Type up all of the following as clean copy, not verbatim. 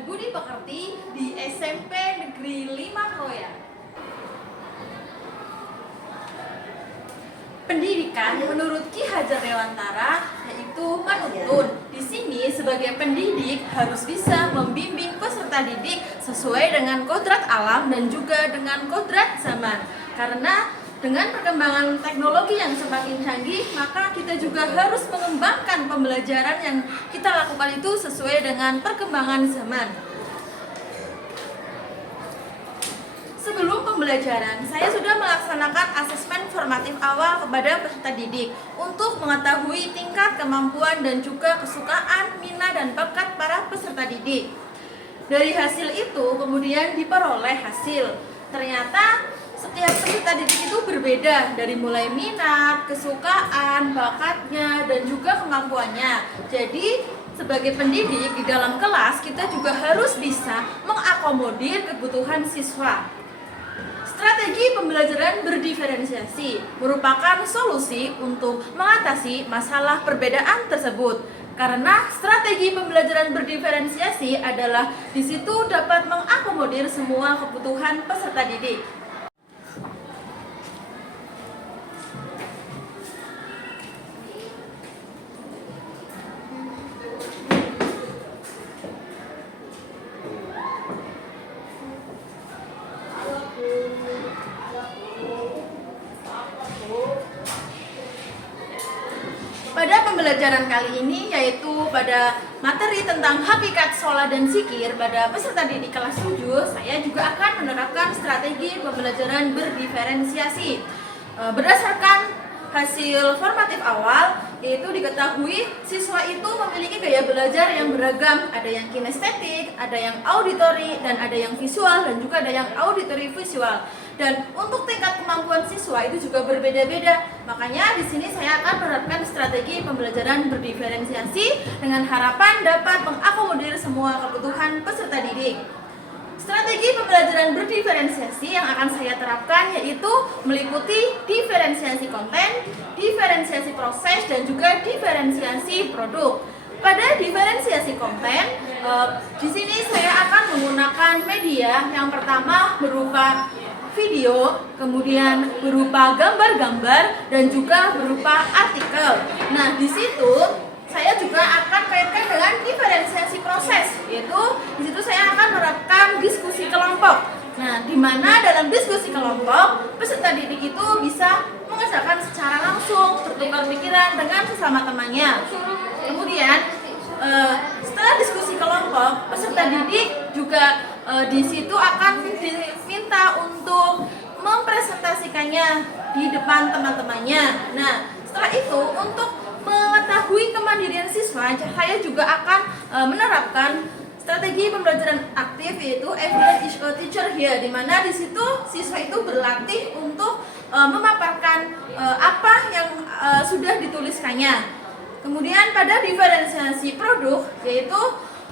dengan budi pekerti di SMP Negeri 5 Kroya. Pendidikan menurut Ki Hajar Dewantara yaitu menuntun. Di sini sebagai pendidik harus bisa membimbing peserta didik sesuai dengan kodrat alam dan juga dengan kodrat zaman. Karena dengan perkembangan teknologi yang semakin canggih, maka kita juga harus mengembangkan pembelajaran yang kita lakukan itu sesuai dengan perkembangan zaman. Sebelum pembelajaran, saya sudah melaksanakan asesmen formatif awal kepada peserta didik untuk mengetahui tingkat kemampuan dan juga kesukaan, minat, dan bakat para peserta didik. Dari hasil itu kemudian diperoleh hasil. Ternyata setiap peserta didik itu berbeda dari mulai minat, kesukaan, bakatnya, dan juga kemampuannya. Jadi sebagai pendidik di dalam kelas kita juga harus bisa mengakomodir kebutuhan siswa. Strategi pembelajaran berdiferensiasi merupakan solusi untuk mengatasi masalah perbedaan tersebut. Karena strategi pembelajaran berdiferensiasi adalah di situ dapat mengakomodir semua kebutuhan peserta didik. Pada pembelajaran kali ini yaitu pada materi tentang hakikat sholat dan zikir pada peserta didik kelas 7, saya juga akan menerapkan strategi pembelajaran berdiferensiasi. Berdasarkan hasil formatif awal, yaitu diketahui siswa itu memiliki gaya belajar yang beragam, ada yang kinestetik, ada yang auditori, dan ada yang visual, dan juga ada yang auditori visual. Dan untuk tingkat kemampuan siswa itu juga berbeda-beda. Makanya di sini saya akan menerapkan strategi pembelajaran berdiferensiasi dengan harapan dapat mengakomodir semua kebutuhan peserta didik. Strategi pembelajaran berdiferensiasi yang akan saya terapkan yaitu meliputi diferensiasi konten, diferensiasi proses, dan juga diferensiasi produk. Pada diferensiasi konten, di sini saya akan menggunakan media yang pertama berupa video, kemudian berupa gambar-gambar, dan juga berupa artikel. Nah, di situ saya juga akan kaitkan dengan diferensiasi proses, yaitu di situ saya akan menerapkan diskusi kelompok. Nah, di mana dalam diskusi kelompok peserta didik itu bisa mengerjakan secara langsung, bertukar pikiran dengan sesama temannya. Kemudian setelah diskusi kelompok, peserta didik juga di situ akan diminta untuk mempresentasikannya di depan teman-temannya. Nah, setelah itu untuk mengetahui kemandirian siswa, saya juga akan menerapkan strategi pembelajaran aktif yaitu evidence is a teacher here, di mana di situ siswa itu berlatih untuk memaparkan apa yang sudah dituliskannya. Kemudian pada diferensiasi produk yaitu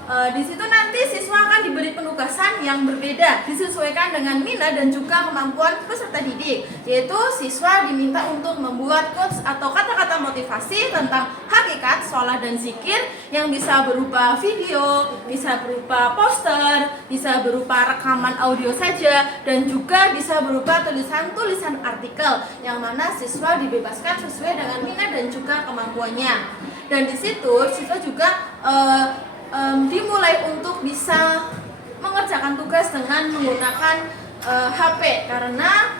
di situ nanti siswa akan diberi penugasan yang berbeda disesuaikan dengan minat dan juga kemampuan peserta didik, yaitu siswa diminta untuk membuat quotes atau kata-kata motivasi tentang hakikat sholat dan zikir yang bisa berupa video, bisa berupa poster, bisa berupa rekaman audio saja, dan juga bisa berupa tulisan-tulisan artikel yang mana siswa dibebaskan sesuai dengan minat dan juga kemampuannya. Dan di situ siswa juga dimulai untuk bisa mengerjakan tugas dengan menggunakan HP, karena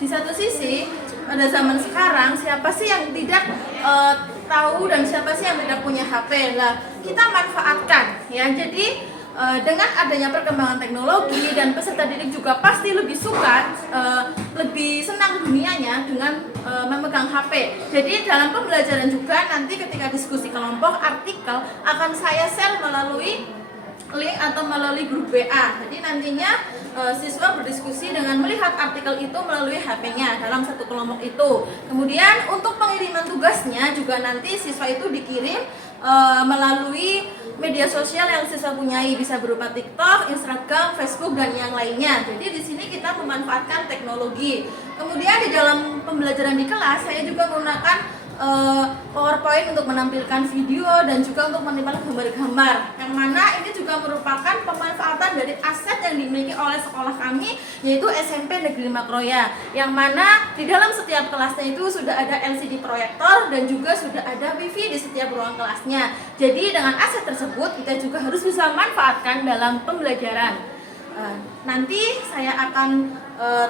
di satu sisi pada zaman sekarang siapa sih yang tidak tahu dan siapa sih yang tidak punya HP lah, kita manfaatkan ya. Jadi dengan adanya perkembangan teknologi dan peserta didik juga pasti lebih suka, lebih senang dunianya dengan memegang HP. Jadi dalam pembelajaran juga nanti ketika diskusi kelompok, artikel akan saya share melalui link atau melalui grup WA. Jadi nantinya siswa berdiskusi dengan melihat artikel itu melalui HP-nya dalam satu kelompok itu. Kemudian untuk pengiriman tugasnya juga nanti siswa itu dikirim melalui media sosial yang siswa punyai, bisa berupa TikTok, Instagram, Facebook, dan yang lainnya. Jadi di sini kita memanfaatkan teknologi. Kemudian di dalam pembelajaran di kelas saya juga menggunakan PowerPoint untuk menampilkan video dan juga untuk menampilkan gambar-gambar, yang mana ini juga merupakan pemanfaatan dari aset yang dimiliki oleh sekolah kami, yaitu SMP Negeri Makroya, yang mana di dalam setiap kelasnya itu sudah ada LCD proyektor dan juga sudah ada wifi di setiap ruang kelasnya. Jadi dengan aset tersebut kita juga harus bisa manfaatkan dalam pembelajaran. Nanti saya akan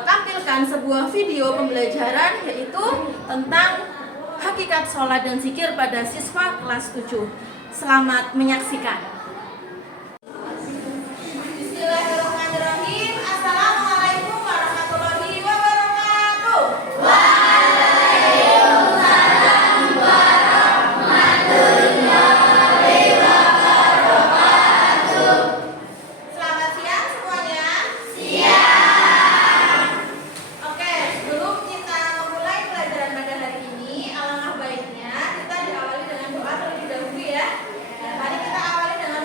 tampilkan sebuah video pembelajaran, yaitu tentang hakikat sholat dan zikir pada siswa kelas 7. Selamat menyaksikan. Bismillahirrahmanirrahim. Assalamualaikum warahmatullahi wabarakatuh. Waalaikumsalam warahmatullahi wabarakatuh. Selamat siang semuanya. Siang. Oke, sebelum kita memulai pelajaran pada hari ini, alangkah baiknya kita diawali dengan doa terlebih dahulu ya. Mari kita awali dengan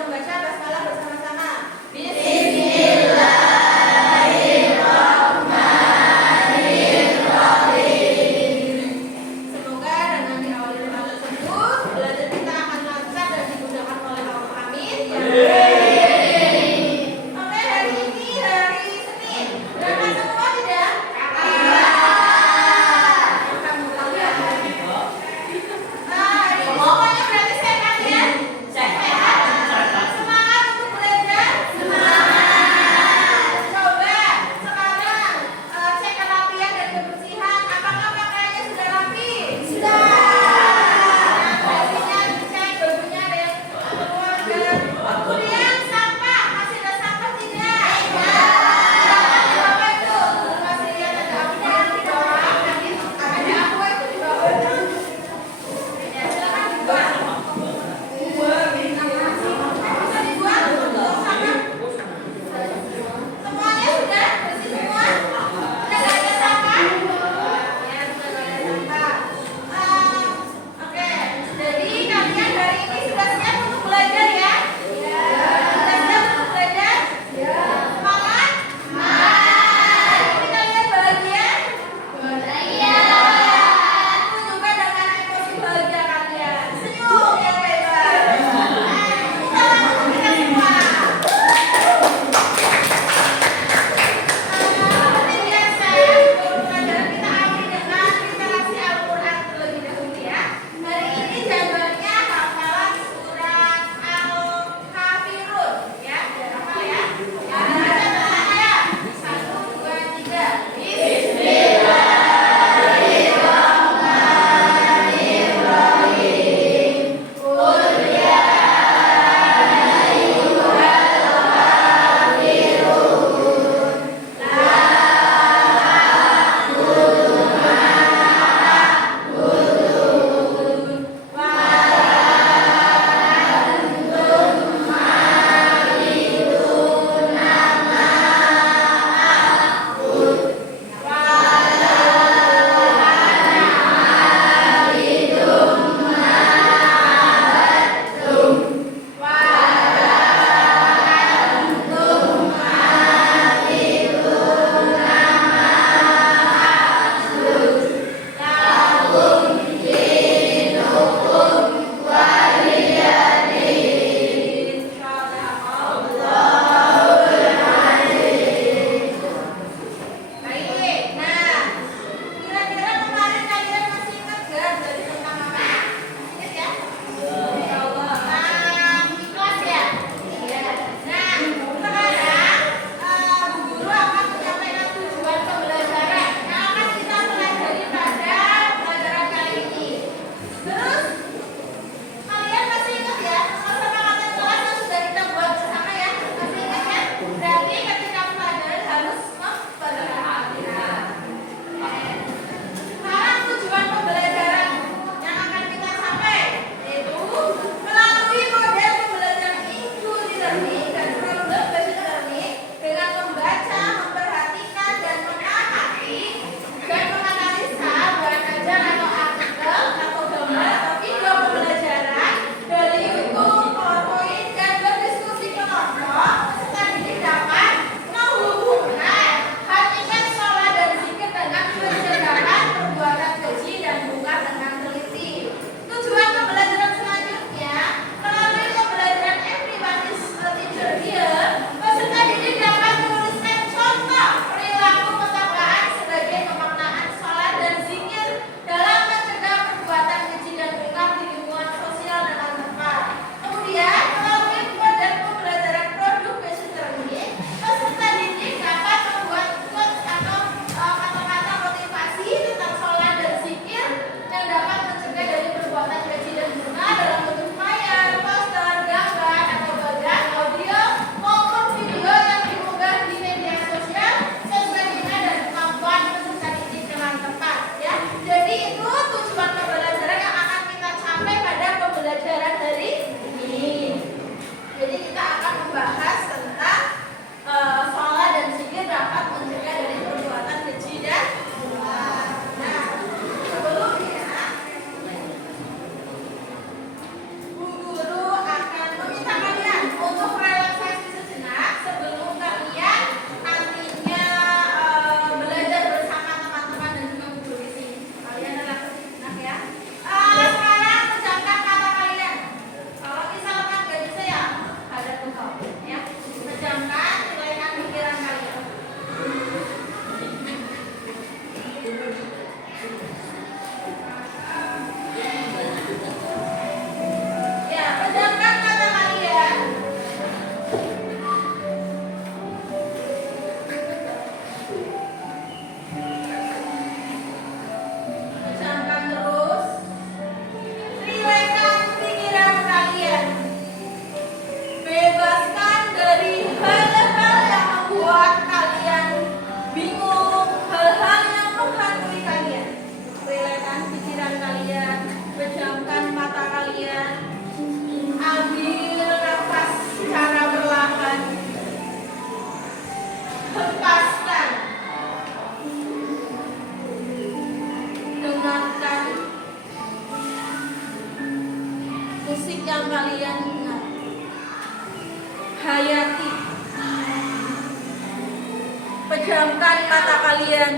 Pejamkan mata kalian.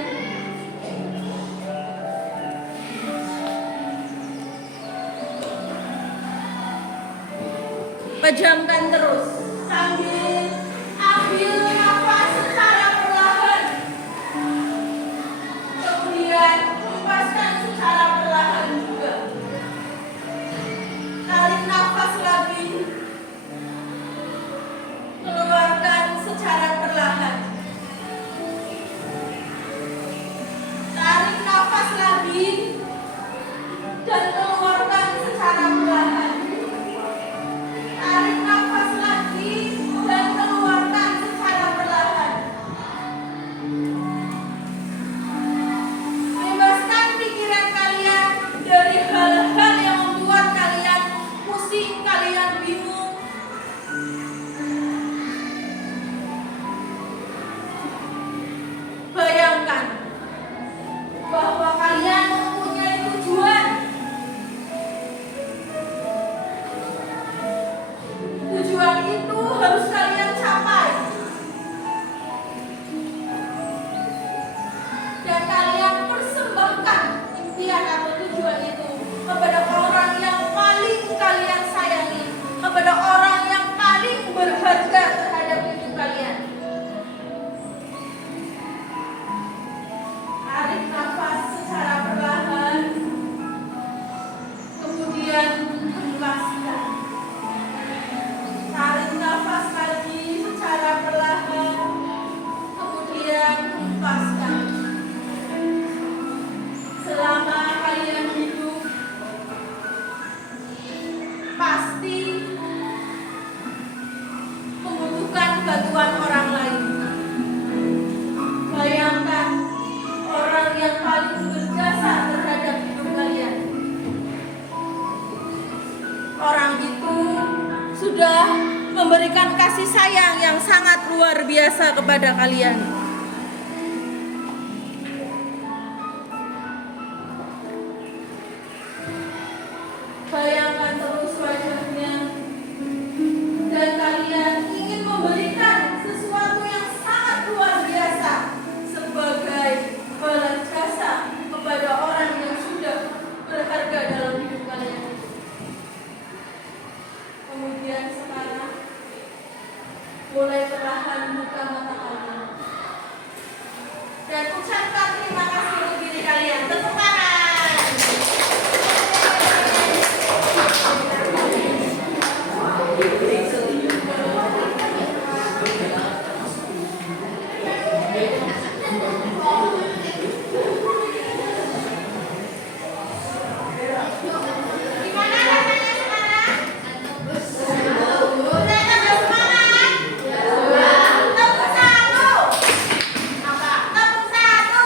Pejamkan terus sambil ambil nafas secara perlahan. Kemudian hembuskan secara perlahan juga. Tarik nafas lagi. Keluarkan secara perlahan. Tarik nafas lagi dan keluarkan secara perlahan. Tarik nafas lagi dan keluarkan secara perlahan. Bebaskan pikiran kalian dari hal-hal yang membuat kalian pusing, kalian bingung. Bayangkan bahwa kalian mempunyai tujuan. Tujuan itu harus kalian capai. Dan kalian persembahkan impian atau tujuan itu kepada orang yang paling kalian sayangi, kepada orang yang paling berharga terhadap hidup kalian. Tarik nafas secara perlahan, kemudian hembuskan. Tarik nafas lagi secara perlahan, kemudian hembuskan. Selama kalian hidup, pasti membutuhkan bantuan orang lain. Bayangkan orang yang paling berjasa terhadap hidup kalian. Orang itu sudah memberikan kasih sayang yang sangat luar biasa kepada kalian. Bayangkan terus wajahnya, dan kalian ingin memberikan sesuatu yang sangat luar biasa sebagai balas jasa kepada orang yang sudah berharga dalam hidup kalian. Kemudian sekarang boleh perlahan buka mata kalian dan ucapkan terima kasih untuk diri kalian. Tepuk tangan. Gimana rasanya sekarang? Udah tambah semangat? Tepuk satu. Apa? Tepuk satu.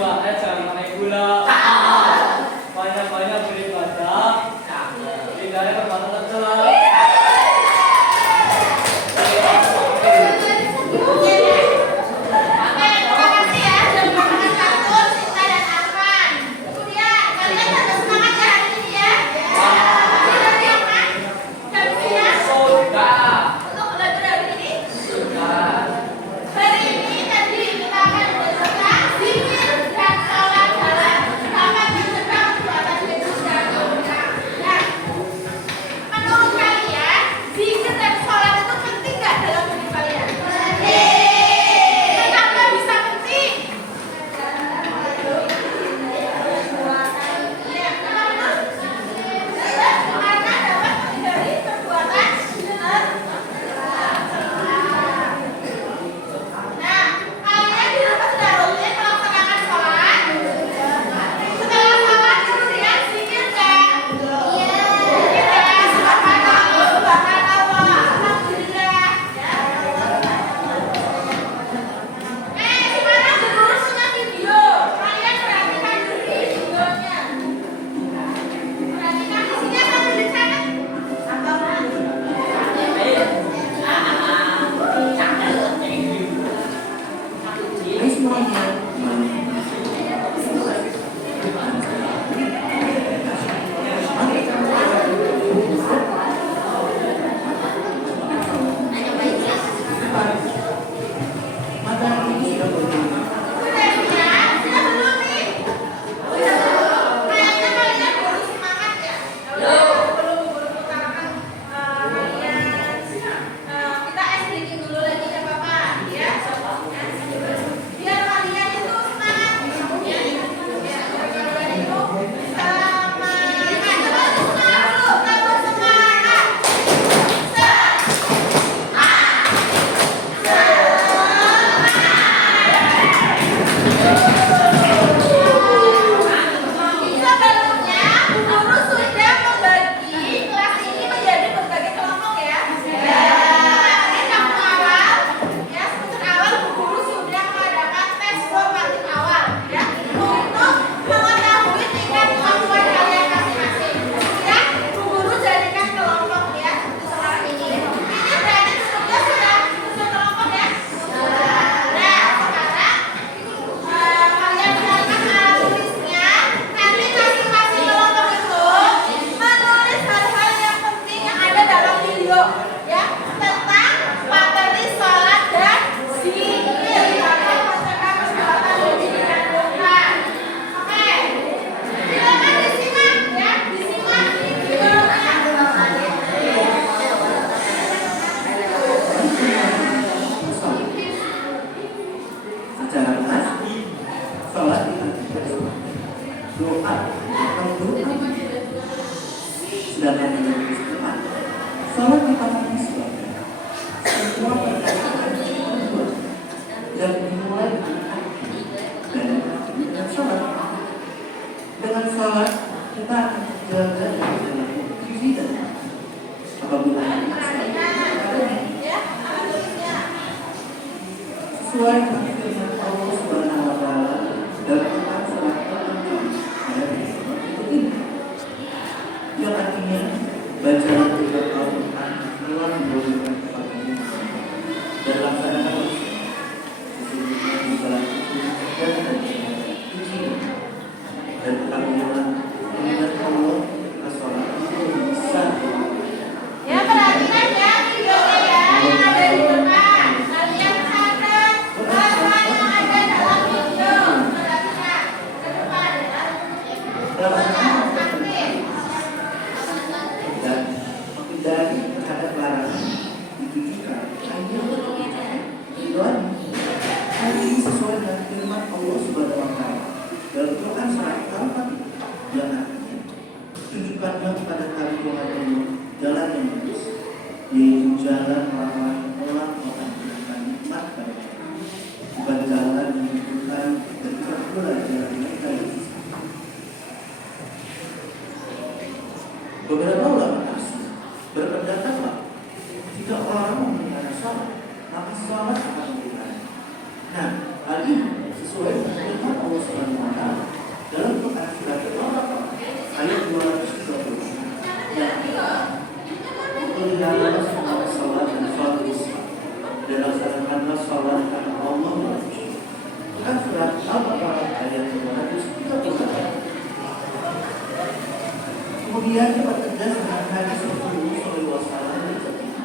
jangan pakai gula. Banyak-banyak beribadah. Hindari perbuatan tercela. Sedangkan yang kedua, sholat merupakan sesuatu semua perkara dan dimulai dengan sholat. Dengan sholat kita akan terjaga dalam gizi dan apabila sesuai dengan firman Allah Subhanahu wa taala dalam Quran surat Al-An'am ini yang artinya bacaan firman Al-Quran telah memberikan kepada kita dan laksanakan sesungguhnya di salat itu dan apabila mengingat Allah sholat itu bisa ya, perhatikan ya videonya ya, yang ada di depan. Kalian catat apa yang ada dalam video. Perhatikan ke depan ya. dan menghindari terhadap larangan ditujukan hanya tujuan hal ini sesuai dengan firman Allah Subhanahu wa taala dalam Quran surat Al-Fatihah yang artinya tunjukkanlah kepada kami Tuhan Allah jalan yang lurus, yaitu jalan orang-orang yang telah menghadirkan nikmat pada mereka, bukan jalan yang menunjukkan dan bukan pula jalan mereka yang sesat. Beberapa ulama tafsir berpendapat bahwa jika orang memelihara sholat, maka sholat akan memelihara. Nah, hal ini sesuai dengan firman Allah Subhanahu Kemudian tegas dengan hadis Rasulullah SAW ketika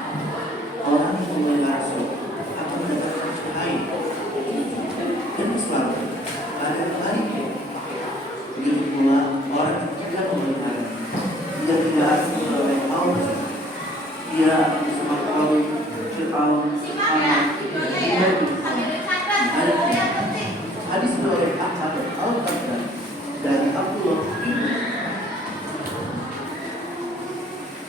orang yang memelihara sholat akan mendapatkan cahaya dan keselamatan pada hari itu. Begitu pula orang yang tidak memelihara, dia tidak akan memperoleh Allah. Dia akan disebabkan Fir'aun, Haman, hadis riwayat Ahmad Al-Qadar dari Abdullah bin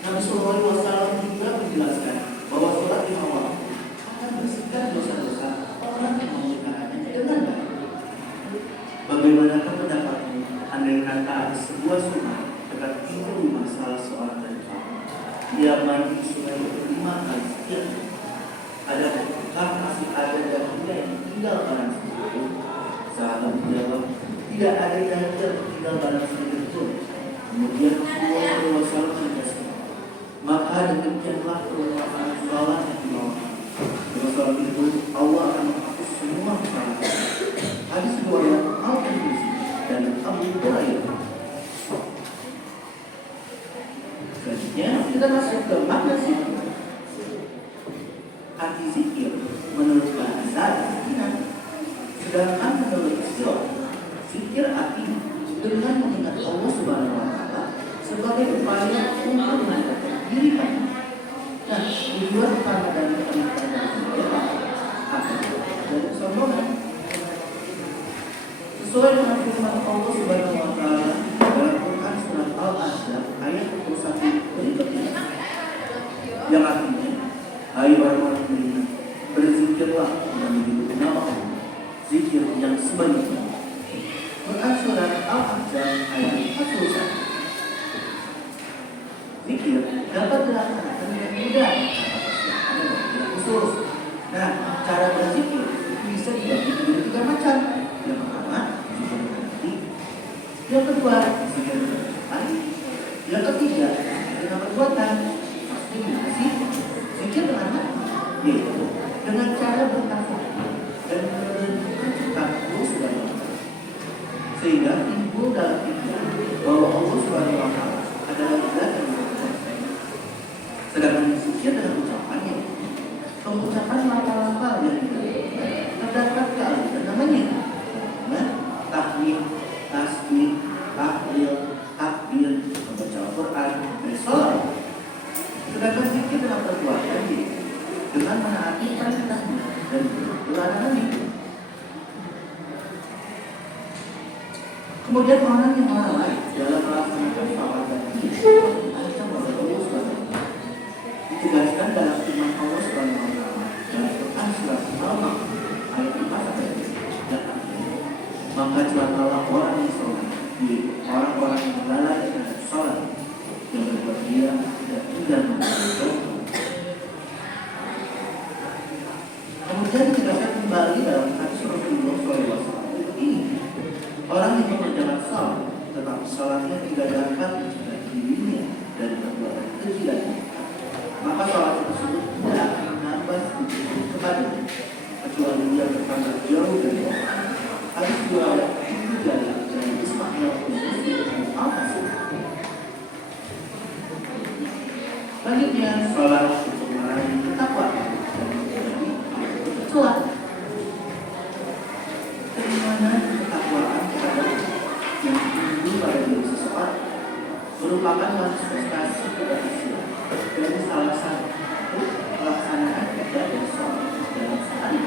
Nabi Sallallahu Alaihi Wasallam juga menjelaskan bahwa sholat lima waktu akan bersihkan dosa-dosa orang yang memeliharanya dengan baik. Bagaimanakah pendapatmu andai kata ada sebuah sungai dekat pintu rumah salah seorang dari kamu? Dia mandi sungai 5 kali setiap hari. Adakah masih ada dari dia yang tinggal barang sedikit? Sahabat menjawab, tidak ada yang tinggal barang sedikit pun. Kemudian Rasulullah SAW menegaskan, maka demikianlah perumpamaan sholat yang dilakukan. Dengan sholat itu Allah akan menghapus semua kesalahan. Hadis riwayat Al-Tirmidzi dan Abu Hurairah. Selanjutnya kita masuk ke makna zikir. Arti zikir menurut bahasa Arab, sedangkan menurut istilah zikir artinya dengan mengingat Allah Subhanahu Wa Taala sebagai upaya untuk mendekatkan diri kami. Nah, tujuan utama dari pernikahan adalah dari kesombongan. Sesuai dengan firman Allah Subhanahu Wa Taala dalam Quran surat Al-Ahzab ayat 21 berikut ini, yang artinya, hai orang-orang beriman, berzikirlah dengan menyebut nama Allah, zikir yang sebanyak-banyaknya. Quran surat Al-Ahzab ayat 41. Zikir dapat dilaksanakan dengan mudah ada tidak khusus. Nah, cara berzikir bisa dibagi menjadi 3 macam. Yang pertama, zikir dengan hati. Yang kedua, zikir dengan hati. Yang ketiga, zikir dengan perbuatan. Maksudnya gimana sih? Zikir dengan hati, yaitu dengan cara bertafakkur dan menunjukkan ciptaan Allah Subhanahu Wa Taala, sehingga timbul dalam pikiran bahwa Allah Subhanahu Wa Taala adalah zat yang sedangkan zikir dengan ucapannya, pengucapan lafal-lafal yang terdapat kealihan namanya, tahmid, tasbih, tahlil, takbir, membaca Al-Quran, dan sholat. Sedangkan zikir dengan perbuatan dengan menaati perintahnya dan larangannya. Kemudian orang yang lalai dalam melaksanakan sholat dan zikir ancam oleh Allah Subhanahu Wa Taala. Ditegaskan dalam firman Allah Subhanahu Wa Taala dalam Quran surat Al-Baqarah ayat 4-8. Maka celakalah orang yang sholat, orang-orang yang lalai terhadap sholat, yang berbuat dia tidak tinggal mengerjakan. Kemudian ditegaskan kembali dalam hadis Rasulullah SAW ini, orang yang mengerjakan sholat tetapi sholatnya tidak dapat dari dirinya dan perbuatan kejilannya, maka sholat tersebut tidak akan menambah sedikit kepadanya kecuali dia bertambah jauh dari Allah. Hadis riwayat Ibnu Jarir dari Ismail bin Muslim Al-Hasan. Selanjutnya, sholat untuk meraih ketakwaan dan menjadi sholat. Keimanan ketakwaan kepada yang tinggi pada diri seseorang merupakan manifestasi keberhasilan dari salah satu pelaksanaan ibadah sholat dalam sehari.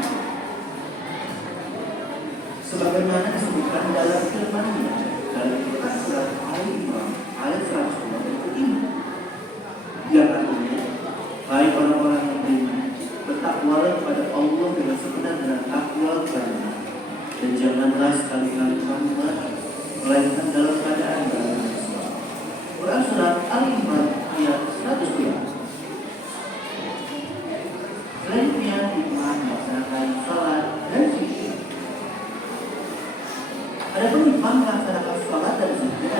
Sebagaimana disebutkan dalam firman-Nya dalam Quran surat Al-Imran ayat 120 ini, yang artinya, hai orang-orang yang beriman, bertakwalah kepada Allah dengan sebenar-benar takwa kepada-Nya, dan janganlah sekali-kali kamu marah, melainkan dalam keadaan bersyukur. Quran surat Al-Imran ayat 102. Selanjutnya, hikmah melaksanakan salat dan zikir. Adapun hikmah melaksanakan salat dan zikir,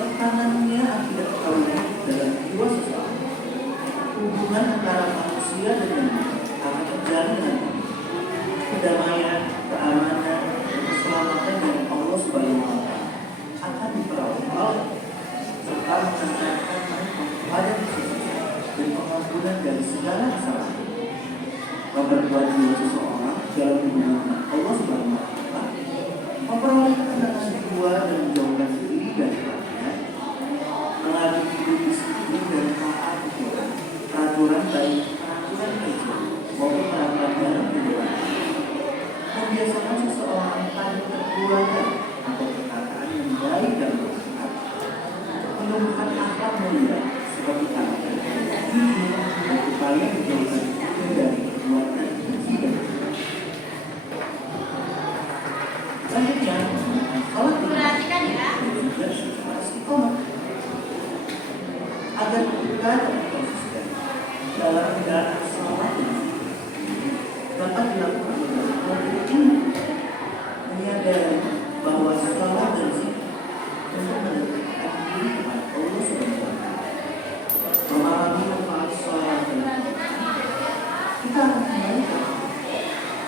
tekanannya akibat ketahuan dalam jiwa seseorang, hubungan antara manusia dengan akan terjalin dengan kedamaian, keamanan, dan keselamatan dari Allah Subhanahu Wa Taala akan diperoleh, serta dalam hubungan Allah Subhanahu wa Ta'ala, memperoleh ketenangan jiwa dan menjauhkan diri dari maksiat, melalui hidup disiplin dan taat aturan, peraturan baik peraturan kerja maupun peraturan dalam kehidupan, membiasakan seseorang tadi perbuatan atau perkataan yang baik dan bermanfaat, menumbuhkan akhlak mulia seperti teladan, jujur, dan upaya menjauhkan diri dari perbuatan keji dan selanjutnya, sholat Perhatikan ya. juga secara istiqomah agar kita dapat konsisten dalam menjalankan sholat dapat dilakukan dengan hal ini, menyadari bahwa sholat dan zikir untuk mendekatkan diri kepada Allah Subhanahu wa Ta'ala, memahami manfaat sholat dan zikir, kita akan kembali ke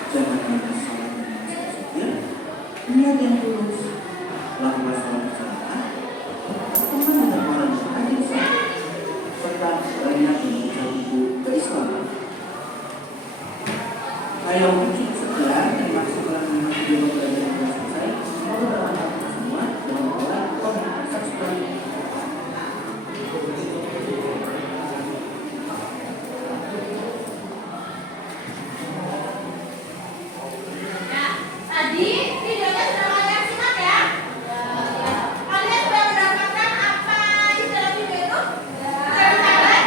jangan hanya sholat dan zikir, niat yang tulus, lakukan sholat berjamaah, teman dengan orang yang rajin sholat, serta banyak mengucap buku keislaman. Ayo cukup sekian dan maksimal dengan video pembelajaran yang selesai. Semoga bermanfaat untuk semua. Jangan lupa komen, subscribe. Nah, tadi videonya sudah kalian simak ya? Kalian sudah mendapatkan apa isi dalam video itu? Sudah dicatat?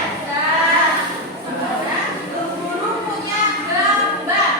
Sudah. Guru punya gambar.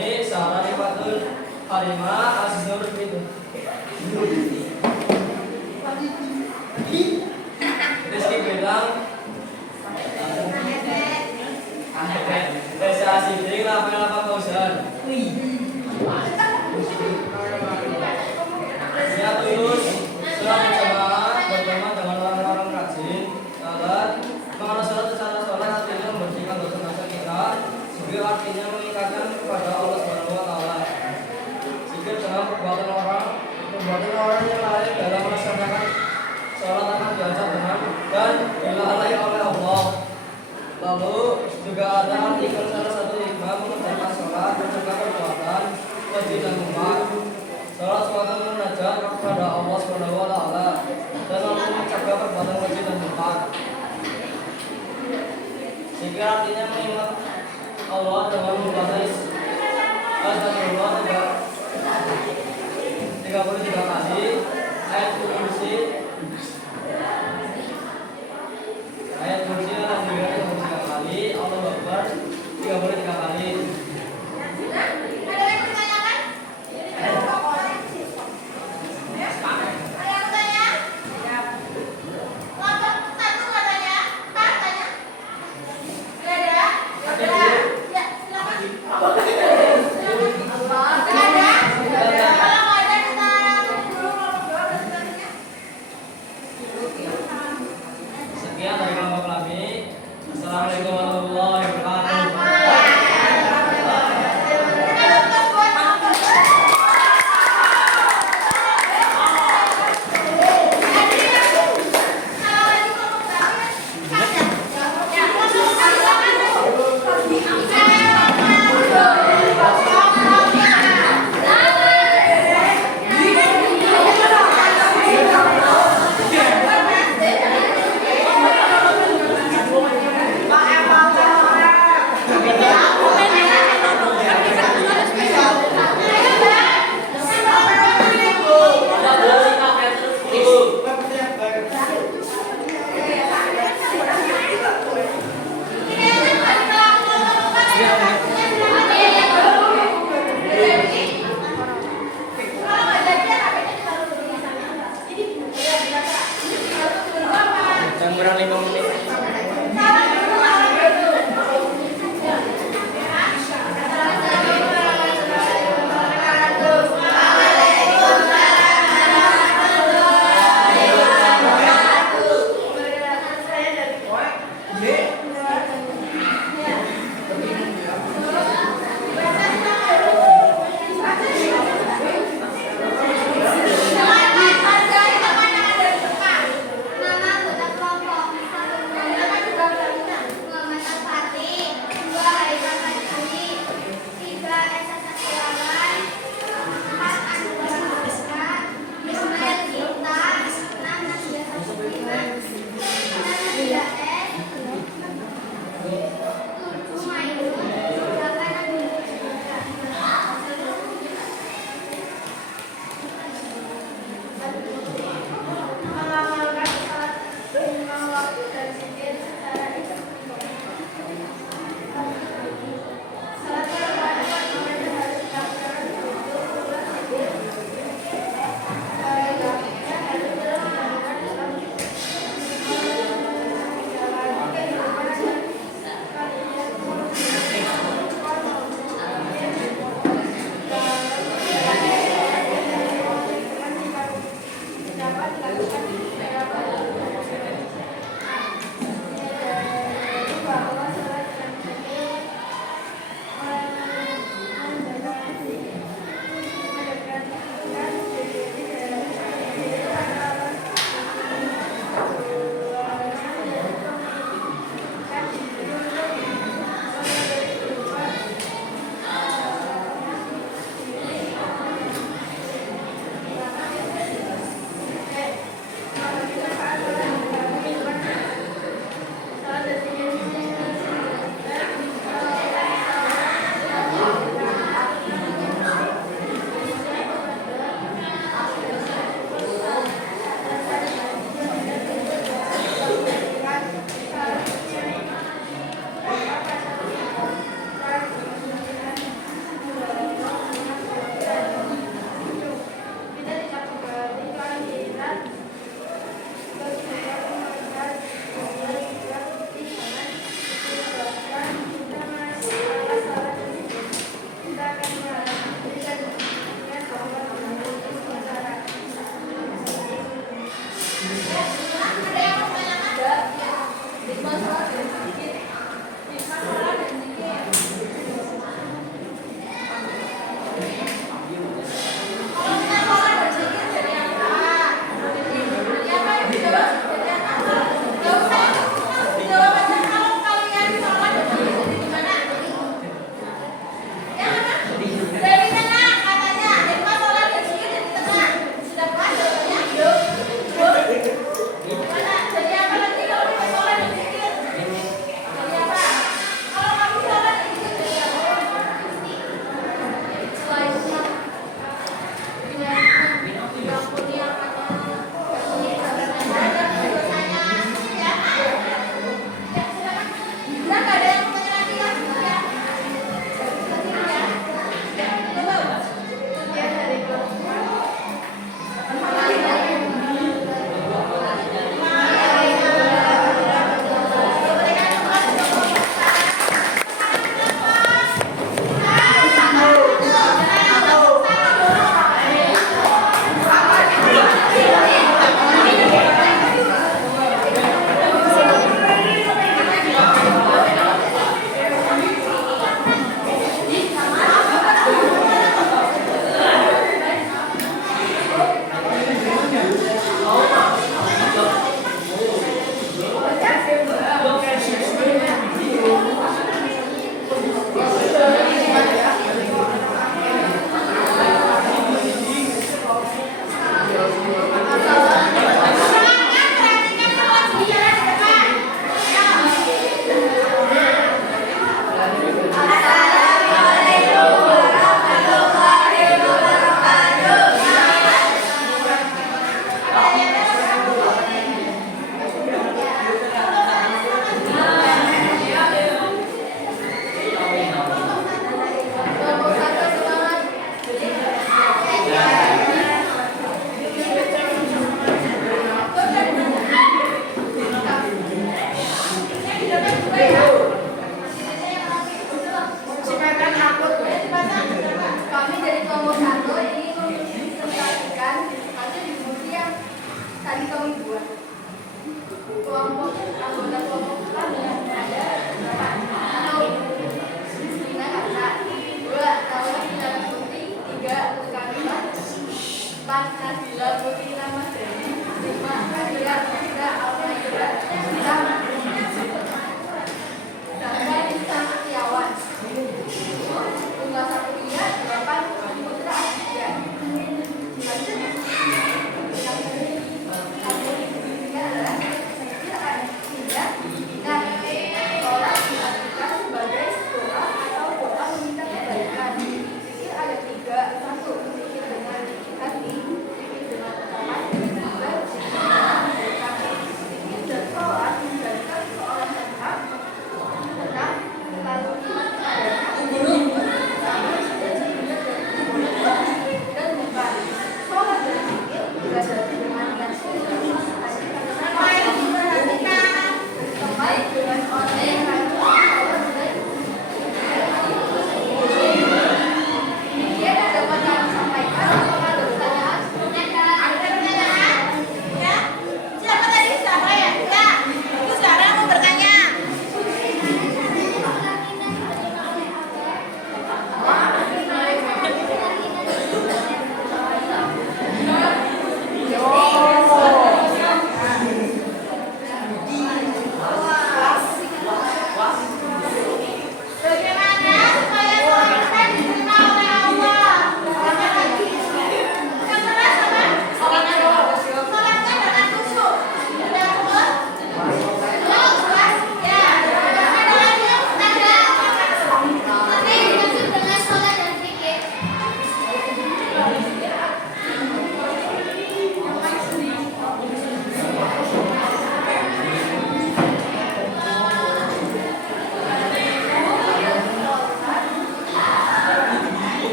ini Sarah Nifatul Harimah Aziznur itu. Rizky bilang Reza Siddiq 88 Fauzan. Dia tulus setelah berjamaah berteman dengan orang-orang rajin. Salat mengenal salat secara sholat artinya membersihkan dosa-dosa kita. Zikir artinya mengingatkan kepada Allah Subhanahu wa taala. Zikir dengan perbuatan orang yang lain dalam melaksanakan sholat akan diajak dengan dan dilalai oleh Allah. Lalu juga ada artikel salah satu hikmah mengerjakan sholat mencegah perbuatan keji dan munkar. Sholat suatu munajat kepada Allah Subhanahu wa taala dan lalu mencegah perbuatan keji dan munkar. Zikir artinya mengingat Allah dengan membaca Astagfirullah 33 kali, ayat kursi alhamdulillah 33 kali, Allahu Akbar 33 kali. Ada yang bertanyakan? Ada yang bertanya? Kelompok satu katanya, katanya. Tidak ada? Ada. Ya, silakan. Tidak ada? Kalau mau ada kita dulu kelompok dua presentasinya. Sekian dari kelompok kami. Assalamualaikum warahmatullahi wabarakatuh.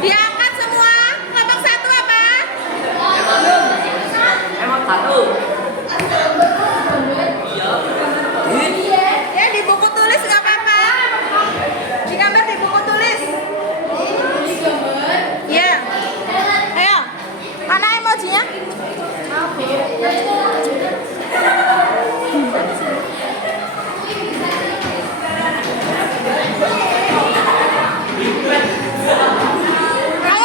Diangkat semua. Kelompok 1 apa? Emang satu. Ya di buku tulis nggak apa-apa. Digambar di buku tulis. Ya. Ayo. Mana emojinya? Ayo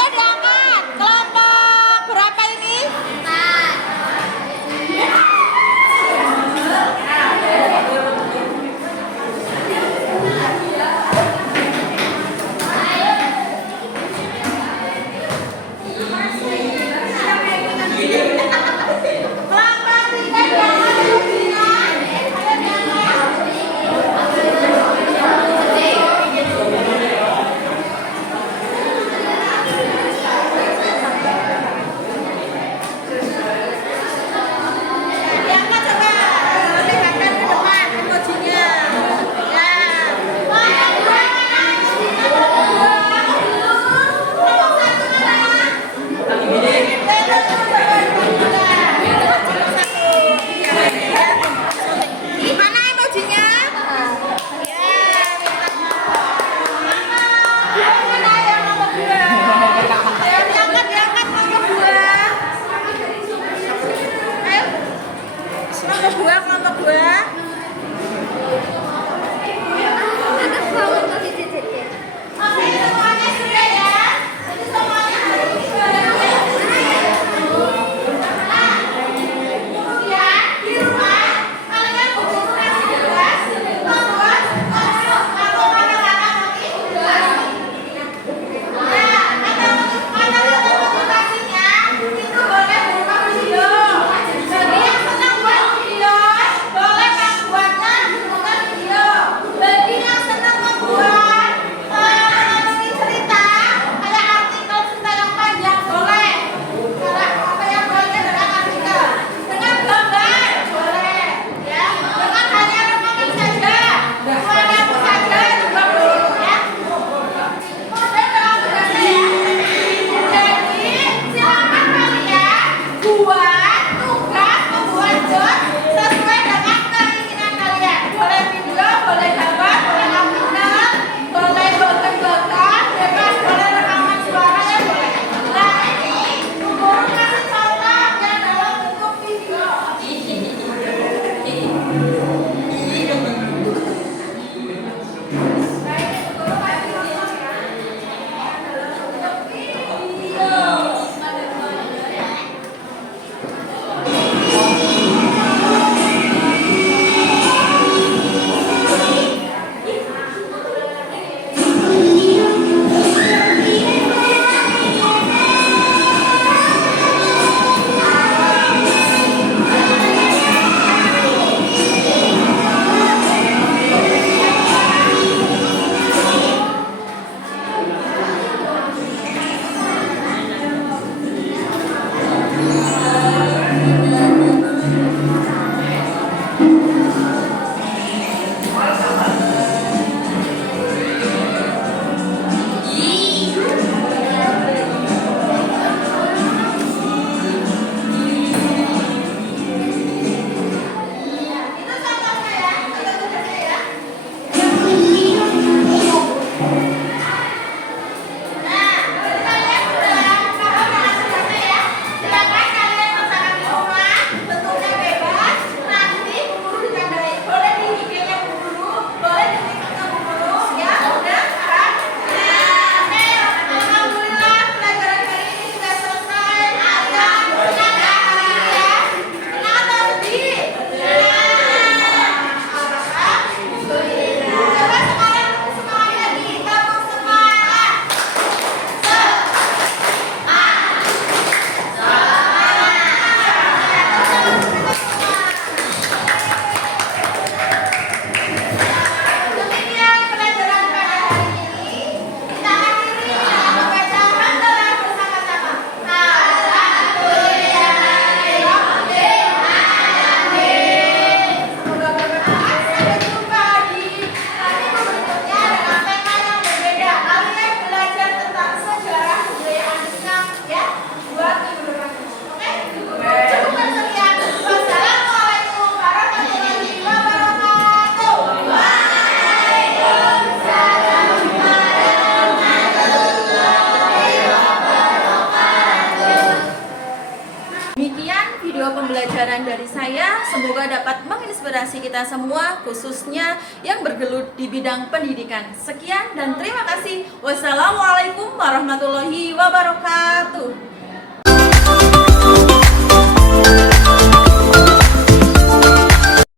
generasi kita semua, khususnya yang bergelut di bidang pendidikan. Sekian dan terima kasih. Wassalamualaikum warahmatullahi wabarakatuh.